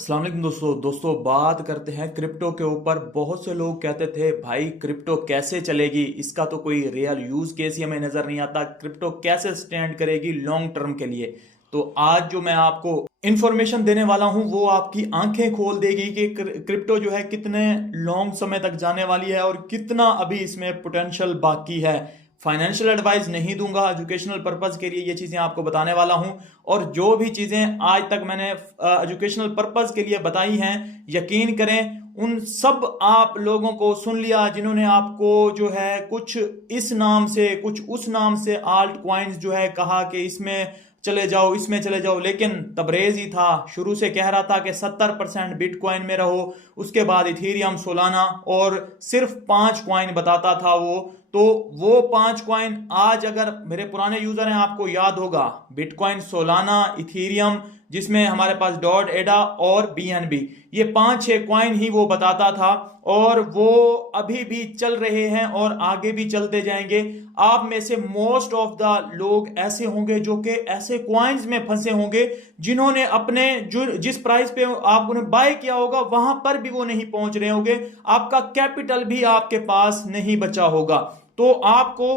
अस्सलाम वालेकुम दोस्तों बात करते हैं क्रिप्टो के ऊपर। बहुत से लोग कहते थे भाई क्रिप्टो कैसे चलेगी, इसका तो कोई रियल यूज केस ही हमें नजर नहीं आता, क्रिप्टो कैसे स्टैंड करेगी लॉन्ग टर्म के लिए। तो आज जो मैं आपको इंफॉर्मेशन देने वाला हूं वो आपकी आंखें खोल देगी कि क्रिप्टो जो है कितने लॉन्ग समय तक जाने वाली है और कितना अभी इसमें पोटेंशियल बाकी है। फाइनेंशियल एडवाइस नहीं दूंगा, एजुकेशनल पर्पस के लिए ये चीजें आपको बताने वाला हूं। और जो भी चीजें आज तक मैंने एजुकेशनल पर्पस के लिए बताई हैं, यकीन करें उन सब आप लोगों को सुन लिया जिन्होंने आपको जो है कुछ इस नाम से कुछ उस नाम से आल्ट क्वाइंस जो है कहा कि इसमें चले जाओ इसमें चले जाओ, लेकिन तबरेज ही था, शुरू से कह रहा था कि 70% बिटकॉइन में रहो, उसके बाद इथेरियम, सोलाना और सिर्फ 5 कॉइन बताता था वो। तो वो 5 कॉइन आज अगर मेरे पुराने यूजर हैं आपको याद होगा, बिटकॉइन, सोलाना, इथेरियम, जिसमें हमारे पास डॉट एडा और बीएनबी, ये 5-6 कॉइन ही वो बताता था और वो अभी भी चल रहे हैं और आगे भी चलते जाएंगे। आप में से मोस्ट ऑफ द लोग ऐसे होंगे जो कि ऐसे कॉइन्स में फंसे होंगे जिन्होंने अपने जो जिस प्राइस पे आपने बाय किया होगा वहां पर भी वो नहीं पहुंच रहे होंगे, आपका कैपिटल भी आपके पास नहीं बचा होगा। तो आपको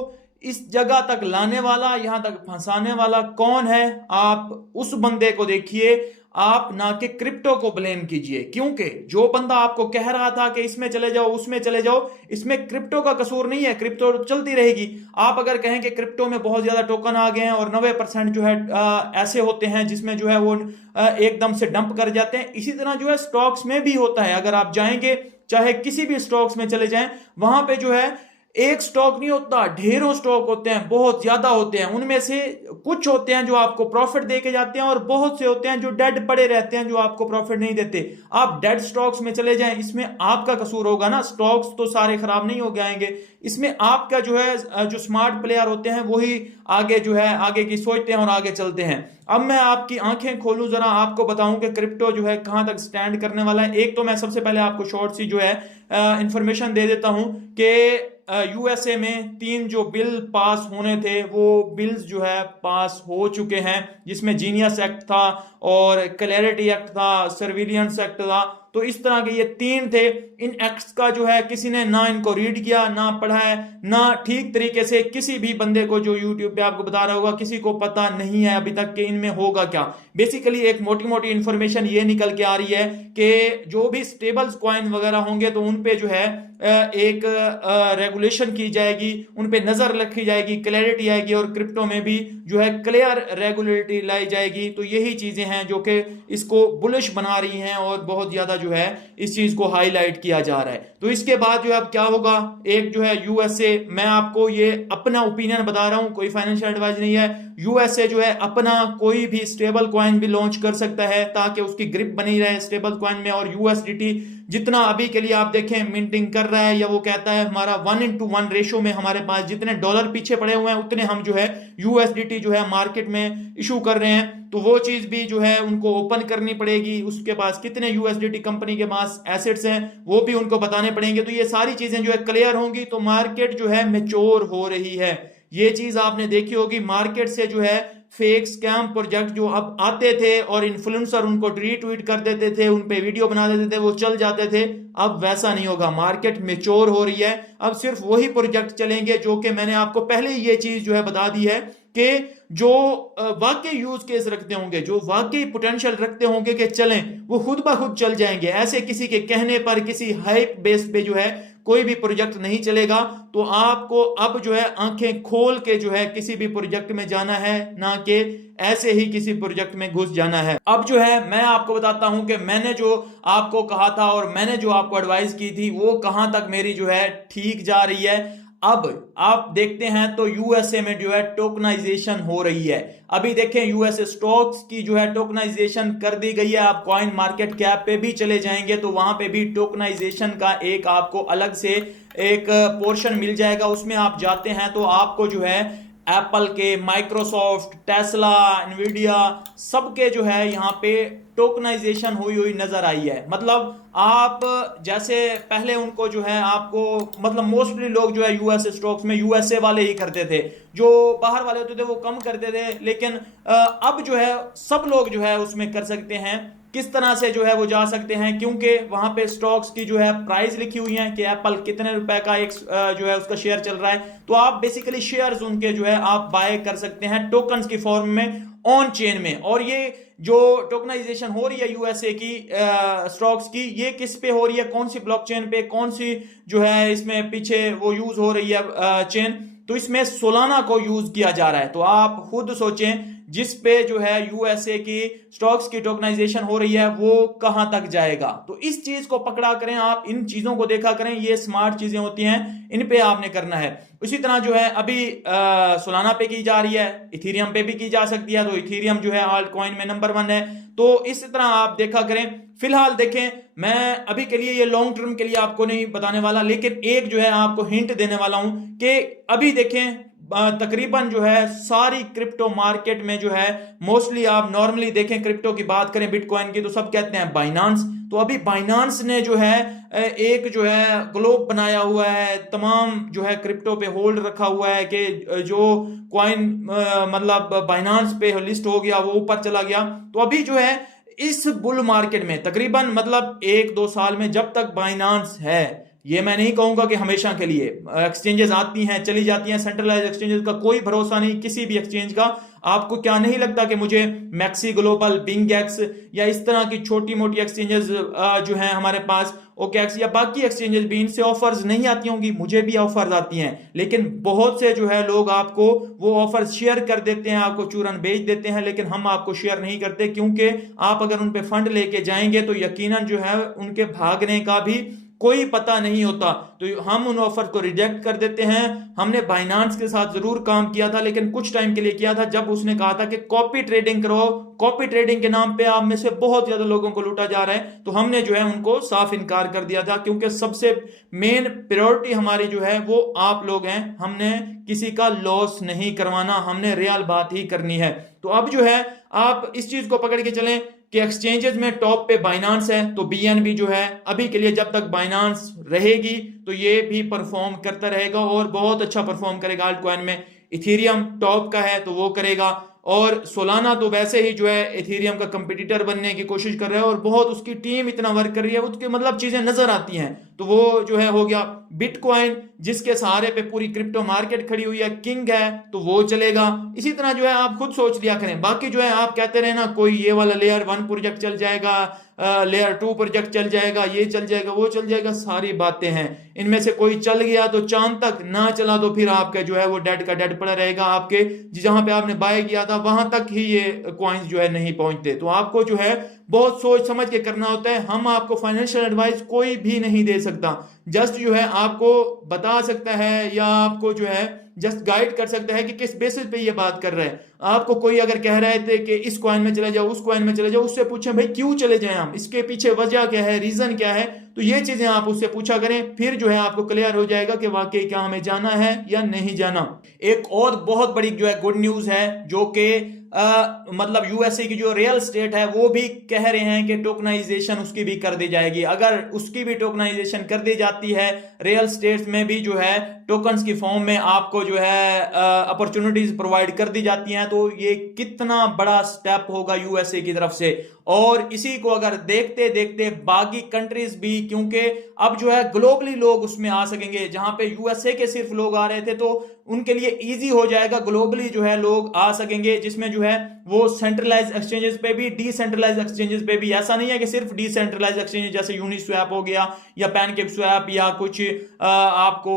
इस जगह तक लाने वाला, यहां तक फंसाने वाला कौन है? आप उस बंदे को देखिए, आप ना कि क्रिप्टो को ब्लेम कीजिए, क्योंकि जो बंदा आपको कह रहा था कि इसमें चले जाओ उसमें चले जाओ, इसमें क्रिप्टो का कसूर नहीं है, क्रिप्टो चलती रहेगी। आप अगर कहें कि क्रिप्टो में बहुत ज्यादा टोकन आ गए हैं और 90% जो है ऐसे होते हैं जिसमें जो है वो एकदम से डंप कर जाते हैं, इसी तरह जो है स्टॉक्स में भी होता है। अगर आप जाएंगे चाहे किसी भी स्टॉक्स में चले जाएं, वहां पे जो है एक स्टॉक नहीं होता, ढेरों स्टॉक होते हैं, बहुत ज्यादा होते हैं। उनमें से कुछ होते हैं जो आपको प्रॉफिट देके जाते हैं और बहुत से होते हैं जो डेड पड़े रहते हैं जो आपको प्रॉफिट नहीं देते। आप डेड स्टॉक्स में चले जाएं, इसमें आपका कसूर होगा ना, स्टॉक्स तो सारे खराब नहीं हो जाएंगे, इसमें आपका जो है जो स्मार्ट प्लेयर होते हैं वही आगे जो है आगे की सोचते हैं और आगे चलते हैं। अब मैं आपकी आंखें खोलूं, जरा आपको बताऊं कि क्रिप्टो जो है कहां तक स्टैंड करने वाला है। एक तो मैं सबसे पहले आपको शॉर्ट सी जो है इंफॉर्मेशन दे देता हूं कि यूएसए में 3 जो बिल पास होने थे वो बिल्स जो है पास हो चुके हैं, जिसमें जीनियस एक्ट था और क्लैरिटी एक्ट था, सर्विलियंस एक्ट था। तो इस तरह के ये 3 थे। इन एक्ट्स का जो है किसी ने ना इनको रीड किया, ना पढ़ा है, ना ठीक तरीके से किसी भी बंदे को जो यूट्यूब पे आपको बता रहा होगा किसी को पता नहीं है अभी तक कि इनमें होगा क्या। बेसिकली एक मोटी मोटी इंफॉर्मेशन ये निकल के आ रही है कि जो भी स्टेबल्स कॉइन वगैरह होंगे तो उन पे जो है एक रेगुलेशन की जाएगी, उन पे नजर रखी जाएगी, क्लैरिटी आएगी और क्रिप्टो में भी जो है क्लियर रेगुलेटरी लाई जाएगी। तो यही चीजें हैं जो कि इसको बुलिश बना रही हैं और बहुत ज्यादा जो है इस चीज को हाईलाइट किया जा रहा है। तो इसके बाद जो है अब क्या होगा, एक जो है यूएसए, मैं आपको ये अपना ओपिनियन बता रहा हूं, कोई फाइनेंशियल एडवाइस नहीं है। यूएसए जो है अपना कोई भी स्टेबल कॉइन भी लॉन्च कर सकता है ताकि उसकी ग्रिप बनी रहे स्टेबल कॉइन में। और यूएसडीटी जितना अभी के लिए आप देखें मिंटिंग कर रहा है, या वो कहता है हमारा 1:1 रेशो में हमारे पास जितने डॉलर पीछे पड़े हुए हैं उतने हम जो है यूएसडीटी जो है मार्केट में इशू कर रहे हैं। तो वो चीज भी जो है उनको ओपन करनी पड़ेगी, उसके पास कितने यूएसडीटी कंपनी के पास एसेट्स हैं वो भी उनको बताने पड़ेंगे। तो ये सारी चीजें जो है क्लियर होंगी तो मार्केट जो है मैच्योर हो रही है। ये चीज आपने देखी होगी, मार्केट से जो है फेक स्कैम प्रोजेक्ट जो अब आते थे और इन्फ्लुएंसर उनको रीट्वीट कर देते थे, उन पे वीडियो बना देते थे, वो चल जाते थे। अब वैसा नहीं होगा, मार्केट मैच्योर हो रही है। अब सिर्फ वही प्रोजेक्ट चलेंगे जो कि मैंने आपको पहले ही ये चीज जो है बता दी है कि जो वाकई यूज केस रखते होंगे, जो वाकई पोटेंशियल रखते होंगे कि चलें, वो खुद ब खुद चल जाएंगे। ऐसे किसी के कहने पर, किसी हाइप बेस पे जो है कोई भी प्रोजेक्ट नहीं चलेगा। तो आपको अब जो है आंखें खोल के जो है किसी भी प्रोजेक्ट में जाना है, ना कि ऐसे ही किसी प्रोजेक्ट में घुस जाना है। अब जो है मैं आपको बताता हूं कि मैंने जो आपको कहा था और मैंने जो आपको एडवाइस की थी वो कहां तक मेरी जो है ठीक जा रही है। अब आप देखते हैं तो यूएसए में जो है टोकनाइजेशन हो रही है। अभी देखें यूएसए स्टॉक्स की जो है टोकनाइजेशन कर दी गई है। आप कॉइन मार्केट कैप पे भी चले जाएंगे तो वहां पे भी टोकनाइजेशन का एक आपको अलग से एक पोर्शन मिल जाएगा। उसमें आप जाते हैं तो आपको जो है एप्पल के, माइक्रोसॉफ्ट, टेस्ला, एनवीडिया, सबके जो है यहाँ पे टोकनाइजेशन हुई हुई नजर आई है। मतलब आप जैसे पहले उनको जो है आपको मतलब मोस्टली लोग जो है यूएसए स्टॉक्स में यूएसए वाले ही करते थे, जो बाहर वाले होते थे वो कम करते थे, लेकिन अब जो है सब लोग जो है उसमें कर सकते हैं। किस तरह से जो है वो जा सकते हैं, क्योंकि वहां पे स्टॉक्स की जो है प्राइस लिखी हुई है कि एप्पल कितने रुपए का एक जो है उसका शेयर चल रहा है। तो आप बेसिकली शेयर्स उनके जो है आप बाय कर सकते हैं टोकन्स की फॉर्म में ऑन चेन में। और ये जो टोकनाइजेशन हो रही है यूएसए की स्टॉक्स की, ये किस पे हो रही है, कौन सी ब्लॉकचेन पे, कौन सी जो है इसमें पीछे वो यूज हो रही है चेन, तो इसमें सोलाना को यूज किया जा रहा है। तो आप खुद सोचें जिस पे जो है यूएसए की स्टॉक्स की टोकनाइजेशन हो रही है वो कहां तक जाएगा। तो इस चीज को पकड़ा करें, आप इन चीजों को देखा करें, ये स्मार्ट चीजें होती हैं, इन पे आपने करना है। इसी तरह जो है अभी सोलाना पे की जा रही है, इथीरियम पे भी की जा सकती है। तो इथीरियम जो है ऑल्ट कॉइन में नंबर 1 है। तो इस तरह आप देखा करें। फिलहाल देखें, मैं अभी के लिए ये लॉन्ग टर्म के लिए आपको नहीं बताने वाला, लेकिन एक जो है आपको हिंट देने वाला हूं कि अभी देखें तकरीबन जो है सारी क्रिप्टो मार्केट में जो है मोस्टली, आप नॉर्मली देखें क्रिप्टो की बात करें बिटकॉइन की, तो सब कहते हैं बाइनांस। तो अभी बाइनांस ने जो है एक जो है ग्लोब बनाया हुआ है, तमाम जो है क्रिप्टो पे होल्ड रखा हुआ है कि जो कॉइन मतलब बाइनांस पे लिस्ट हो गया वो ऊपर चला गया। तो अभी जो है इस बुल मार्केट में तकरीबन मतलब 1-2 साल में जब तक बाइनांस है, ये मैं नहीं कहूंगा कि हमेशा के लिए, एक्सचेंजेस आती हैं चली जाती हैं, सेंट्रलाइज एक्सचेंजेस का कोई भरोसा नहीं किसी भी एक्सचेंज का। आपको क्या नहीं लगता कि मुझे मैक्सी ग्लोबल, बिंगएक्स या इस तरह की छोटी मोटी एक्सचेंजेस जो हैं हमारे पास, ओकेएक्स या बाकी एक्सचेंजेस भी, इनसे ऑफर्स नहीं आती होंगी? मुझे भी ऑफर्स आती हैं, लेकिन बहुत से जो है लोग आपको वो ऑफर्स शेयर कर देते हैं, आपको चूरन बेच देते हैं, लेकिन हम आपको शेयर नहीं करते, क्योंकि आप अगर उन पे फंड लेके जाएंगे तो यकीनन जो है उनके भागने का भी कोई पता नहीं होता। तो हम उन ऑफर को रिजेक्ट कर देते हैं। हमने बाइनांस के साथ जरूर काम किया था, लेकिन कुछ टाइम के लिए किया था, जब उसने कहा था कि कॉपी ट्रेडिंग करो, कॉपी ट्रेडिंग के नाम पे आप में से बहुत ज्यादा लोगों को लूटा जा रहा है। तो हमने जो है उनको साफ इनकार कर दिया था, क्योंकि सबसे मेन प्रायोरिटी हमारी जो है वो आप लोग हैं। हमने किसी का लॉस नहीं करवाना, हमने रियल बात ही करनी है। तो अब जो है आप इस चीज को पकड़ के चलें कि एक्सचेंजेस में टॉप पे बाइनांस है, तो बीएनबी जो है अभी के लिए जब तक बाइनांस रहेगी तो ये भी परफॉर्म करता रहेगा और बहुत अच्छा परफॉर्म करेगा अल्ट कॉइन में। इथीरियम टॉप का है तो वो करेगा, और सोलाना तो वैसे ही जो है इथीरियम का कंपटीटर बनने की कोशिश कर रहा है और बहुत उसकी टीम इतना वर्क कर रही है, उसके मतलब चीजें नजर आती हैं। तो वो जो है हो गया। बिटकॉइन जिसके सहारे पे पूरी क्रिप्टो मार्केट खड़ी हुई है, किंग है, तो वो चलेगा। इसी तरह जो है आप खुद सोच लिया करें। बाकी जो है आप कहते रहे ना, कोई ये वाला लेयर 1 प्रोजेक्ट चल जाएगा, लेयर 2 प्रोजेक्ट चल जाएगा, ये चल जाएगा, वो चल जाएगा, सारी बातें हैं। इनमें से कोई चल गया तो चांद तक, ना चला तो फिर आपका जो है वो डेड का डेड पड़ा रहेगा। आपके जहां पे आपने बाय किया था वहां तक ही ये कॉइन्स जो है नहीं पहुंचते। तो आपको जो है बहुत सोच समझ के करना होता है। हम आपको फाइनेंशियल एडवाइस कोई भी नहीं दे सकता, जस्ट जो है आपको बता सकता है या आपको जो है जस्ट गाइड कर सकता है कि किस बेसिस पे ये बात कर रहे हैं। आपको कोई अगर कह रहे थे कि इस कॉइन में चले जाओ, उस कॉइन में चले जाओ, उससे पूछें भाई क्यों चले जाएं हम, इसके पीछे वजह क्या है, रीजन क्या है। तो ये चीजें आप उससे पूछा करें, फिर जो है आपको क्लियर हो जाएगा कि वाकई क्या हमें जाना है या नहीं जाना। एक और बहुत बड़ी जो है गुड न्यूज है, जो कि मतलब यूएसए की जो रियल स्टेट है वो भी कह रहे हैं कि टोकनाइजेशन उसकी भी कर दी जाएगी। अगर उसकी भी टोकनाइजेशन कर दी जाती है, रियल स्टेट्स में भी जो है टोकन्स की फॉर्म में आपको जो है अपॉर्चुनिटीज प्रोवाइड कर दी जाती हैं, तो ये कितना बड़ा स्टेप होगा यूएसए की तरफ से। और इसी को अगर देखते देखते बाकी कंट्रीज भी, क्योंकि अब जो है ग्लोबली लोग उसमें आ सकेंगे, जहां पे यूएसए के सिर्फ लोग आ रहे थे तो उनके लिए इजी हो जाएगा, ग्लोबली जो है लोग आ सकेंगे, जिसमें जो है वो सेंट्रलाइज एक्सचेंजेस पे भी, डिसेंट्रलाइज एक्सचेंजेस पे भी। ऐसा नहीं है कि सिर्फ डिसेंट्रलाइज एक्सचेंज जैसे यूनिस्वैप हो गया या पैनकेक स्वैप या कुछ आपको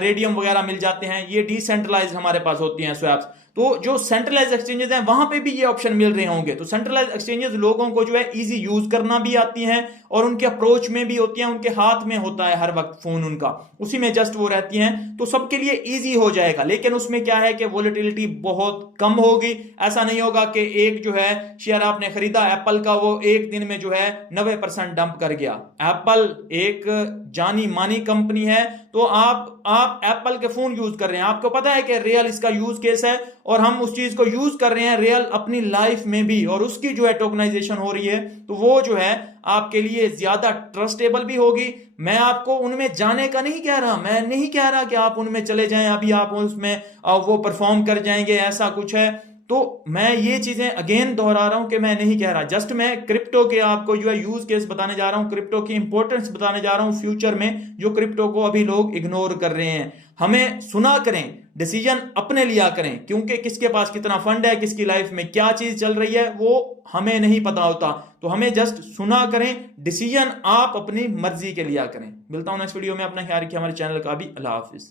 रेडियम वगैरह मिल जाते हैं, ये डिसेंट्रलाइज हमारे पास होती हैं स्वैप्स। तो जो सेंट्रलाइज एक्सचेंजेस हैं वहां पे भी ये ऑप्शन मिल रहे होंगे। तो सेंट्रलाइज एक्सचेंजेस लोगों को जो है इजी यूज करना भी आती हैं और उनके अप्रोच में भी होती हैं, उनके हाथ में होता है हर वक्त फोन उनका, उसी में जस्ट वो रहती हैं, तो सबके लिए इजी हो जाएगा। लेकिन उसमें क्या है कि वोलेटिलिटी बहुत कम होगी। ऐसा नहीं होगा कि एक जो है शेयर आपने खरीदा एप्पल का, वो एक दिन में जो है 90% डंप कर गया। एप्पल एक जानी मानी कंपनी है, तो आप एप्पल के फोन यूज कर रहे हैं, आपको पता है कि रियल इसका यूज केस है और हम उस चीज को यूज कर रहे हैं रियल अपनी लाइफ में भी, और उसकी जो है टोकनाइजेशन हो रही है, तो वो जो है आपके लिए ज्यादा ट्रस्टेबल भी होगी। मैं आपको उनमें जाने का नहीं कह रहा, मैं नहीं कह रहा कि आप उनमें चले जाएं, अभी आप उसमें वो परफॉर्म कर जाएंगे, ऐसा कुछ है तो मैं ये चीजें अगेन दोहरा रहा हूं कि मैं नहीं कह रहा, जस्ट मैं क्रिप्टो के आपको जो है यूज केस बताने जा रहा हूं, क्रिप्टो की इंपॉर्टेंस बताने जा रहा हूं फ्यूचर में, जो क्रिप्टो को अभी लोग इग्नोर कर रहे हैं। हमें सुना करें, डिसीजन अपने लिया करें, क्योंकि किसके पास कितना फंड है, किसकी लाइफ में क्या चीज चल रही है वो हमें नहीं पता होता। तो हमें जस्ट सुना करें, डिसीजन आप अपनी मर्जी के लिया करें। मिलता हूं नेक्स्ट वीडियो में, अपना ख्याल रखिए, हमारे चैनल का भी। अल्लाह हाफिज।